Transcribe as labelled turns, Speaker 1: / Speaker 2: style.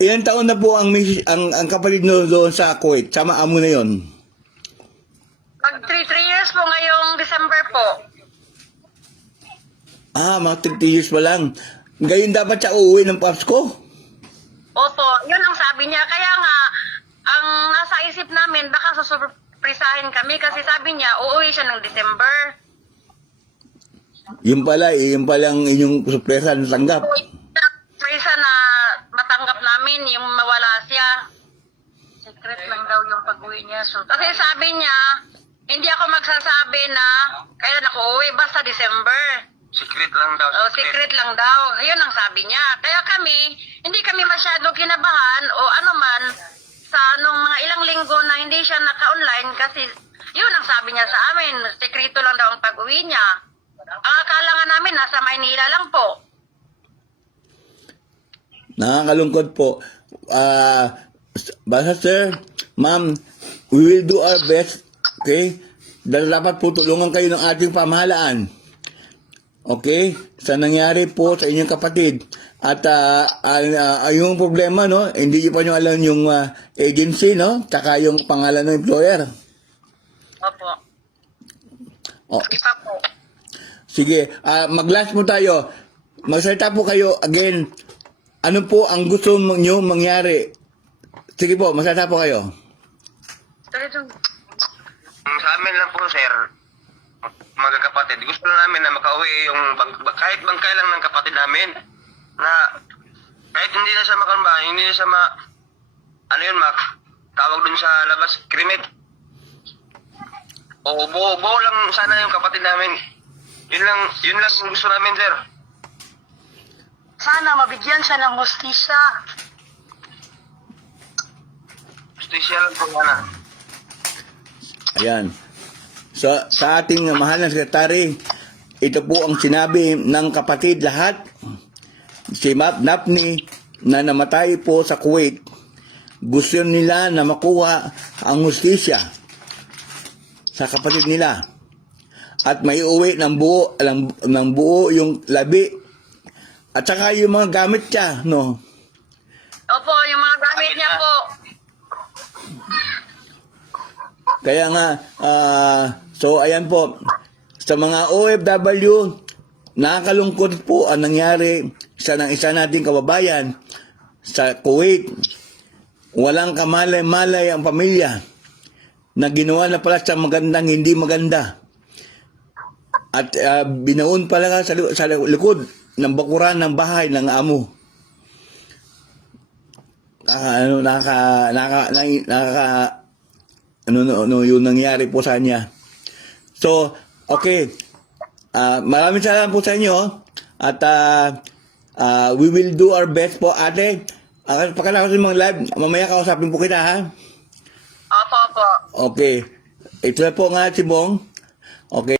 Speaker 1: ilang taon na po ang, ang, ang kapatid mo doon sa Kuwait? Sama amo na yon.
Speaker 2: Mag 3 years po ngayong December po.
Speaker 1: Ah, mga 30 years pa lang. Ngayon dapat siya uuwi ng paps ko.
Speaker 2: Opo, yun ang sabi niya. Kaya nga, ang nasa isip namin, baka susurprisahin kami kasi sabi niya, uuwi siya ng December.
Speaker 1: Yung pala, eh, yung palang inyong sorpresa na tanggap.
Speaker 2: Surpresa na matanggap namin yung mawala siya. Secret lang daw yung pag-uwi niya. So, kasi sabi niya, hindi ako magsasabi na kailan ako uuwi, basta December.
Speaker 3: Secret lang daw.
Speaker 2: Oh, secret lang daw. Yun ang sabi niya. Kaya kami, hindi kami masyadong kinabahan o ano man sa nung mga ilang linggo na hindi siya naka-online kasi yun ang sabi niya sa amin. Sekreto lang daw ang pag-uwi niya. Ang akala nga namin, nasa Maynila lang po.
Speaker 1: Nakakalungkot po. Ah, basta sir, ma'am, we will do our best. Okay? Dahil dapat po tulungan kayo ng ating pamahalaan. Okay? Sa nangyari po sa inyong kapatid. At ah, ah, ah, yung problema, no? Hindi nyo pa nyo alam yung ah, agency, no? Tsaka yung pangalan ng employer.
Speaker 2: Opo.
Speaker 1: Oh,
Speaker 2: pa po.
Speaker 1: sige, ah, mag-last mo tayo. Magsalita po kayo again. Ano po ang gusto nyo mangyari? Sige po, magsalita po kayo.
Speaker 3: Ang Sa amin lang po, sir, mga kapatid, gusto namin na makauwi yung bang, kahit bangkay lang ng kapatid namin na kahit hindi na siya makamba, hindi na siya ma ano yun, mak tawag dun sa labas, krimit. O buo, buo lang sana yung kapatid namin. Yun lang, yun lang ang gusto namin, sir.
Speaker 2: Sana mabigyan siya ng hustisya.
Speaker 3: Po sana.
Speaker 1: Ayan. So, sa ating mahal na sekretary, ito po ang sinabi ng kapatid lahat. Si Map Napni na namatay po sa Kuwait. Gusto nila na makuha ang hustisya sa kapatid nila. At may uwi ng buo, ng, ng buo yung labi. At saka yung mga gamit niya, no?
Speaker 2: Opo, yung mga gamit niya po.
Speaker 1: Kaya nga, ah, so ayan po, sa mga OFW, nakakalungkot po ang nangyari sa ng isa nating kababayan sa Kuwait. Walang kamalay-malay ang pamilya na ginawa na pala sa magandang hindi maganda. At ah, binaon pala sa, sa likod ng bakuran ng bahay ng amo. Ah, ano, naka, naka, naka, naka ano, ano, ano yung nangyari po sa kanya. So, okay. Ah, maraming salamat po sa inyo. At ah, ah, we will do our best po. Ate, uh, pagkatapos ng mga live, mamaya kausapin po kita ha.
Speaker 2: Opo, opo.
Speaker 1: Okay. Ito na po nga si Bong. Okay.